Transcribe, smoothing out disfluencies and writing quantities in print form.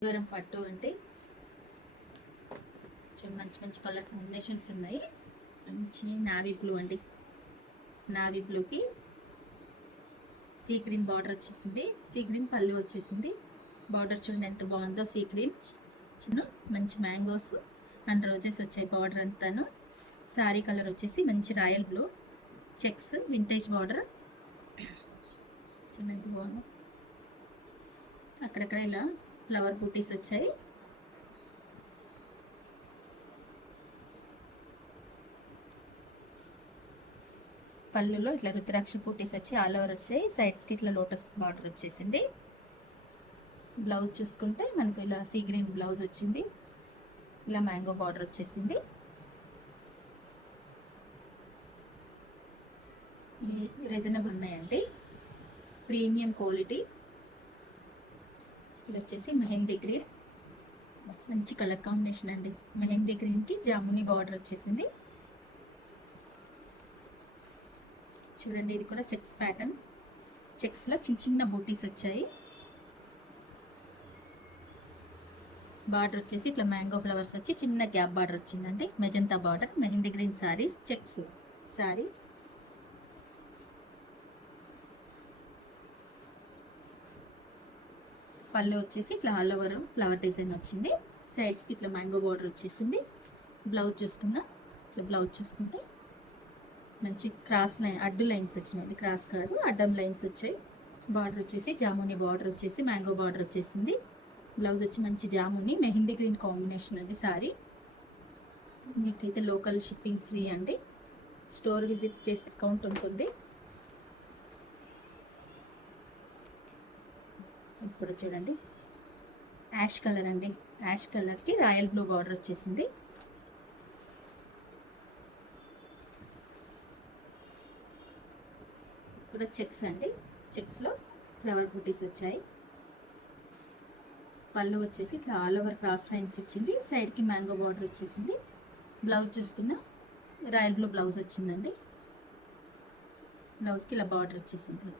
కాంచీవరం పట్టు అంటే మంచి మంచి కలర్ కాంబినేషన్స్ ఉన్నాయి. మంచి నావీ బ్లూ అండి. నావీ బ్లూకి సీ గ్రీన్ బార్డర్ వచ్చేసింది. సీ గ్రీన్ పళ్ళు వచ్చేసింది. బార్డర్ చూడండి ఎంత బాగుందో. సీ గ్రీన్ చిన్న మంచి మ్యాంగోస్ అండ్ రోజెస్ వచ్చాయి బార్డర్ అంతాను. శారీ కలర్ వచ్చేసి మంచి royal blue checks vintage border చిన్న ఎంత బాగుంది. అక్కడక్కడ ఇలా ఫ్లవర్ బూటీస్ వచ్చాయి. పళ్ళులో ఇట్లా రుద్రాక్ష బూటీస్ వచ్చి ఆల్ ఓవర్ వచ్చాయి. సైడ్స్కి ఇట్లా లోటస్ బార్డర్ వచ్చేసింది. బ్లౌజ్ చూసుకుంటే మనకు ఇలా సీ గ్రీన్ బ్లౌజ్ వచ్చింది. ఇలా మ్యాంగో బార్డర్ వచ్చేసింది. రీజనబుల్ ఉన్నాయండి. Premium quality. ఇది వచ్చేసి మెహందీ గ్రీన్ మంచి కలర్ కాంబినేషన్ అండి. మెహందీ గ్రీన్కి జాముని బార్డర్ వచ్చేసింది. చూడండి ఇది కూడా చెక్స్ ప్యాటర్న్. చెక్స్లో చిన్న చిన్న బూటీస్ వచ్చాయి. బార్డర్ వచ్చేసి ఇట్లా మ్యాంగో ఫ్లవర్స్ వచ్చి చిన్న గ్యాప్ బార్డర్ వచ్చిందండి. Magenta border. Mehndi green saris checks sari. పళ్ళు వచ్చేసి ఇట్లా ఆల్ ఓవర్ ఫ్లవర్ డిజైన్ వచ్చింది. సైడ్స్కి ఇట్లా మ్యాంగో బార్డర్ వచ్చేసింది. బ్లౌజ్ చూసుకున్నా ఇట్లా బ్లౌజ్ చూసుకుంటే మంచి క్రాస్ లైన్ అడ్డు లైన్స్ వచ్చినాయి. క్రాస్ కాదు అడ్డం లైన్స్ వచ్చాయి. బార్డర్ వచ్చేసి జాముని బార్డర్ వచ్చేసి మ్యాంగో బార్డర్ వచ్చేసింది. బ్లౌజ్ వచ్చి మంచి జాముని మెహందీ గ్రీన్ కాంబినేషన్ అండి. సారీ మీకైతే లోకల్ షిప్పింగ్ ఫ్రీ అండి. స్టోర్ విజిట్ చేసి డిస్కౌంట్ ఉంటుంది. ఇప్పుడు చూడండి యాష్ కలర్ అండి. యాష్ కలర్కి రాయల్ బ్లూ బార్డర్ వచ్చేసింది. ఇప్పుడు చెక్స్ అండి. చెక్స్లో ఫ్లవర్ బూటీస్ వచ్చాయి. పళ్ళు వచ్చేసి ఇట్లా ఆల్ ఓవర్ క్రాస్ లైన్స్ వచ్చింది. సైడ్కి మ్యాంగో బార్డర్ వచ్చేసింది. బ్లౌజ్ చూసుకున్న రాయల్ బ్లూ బ్లౌజ్ వచ్చిందండి. బ్లౌజ్కి ఇలా బార్డర్ వచ్చేసింది.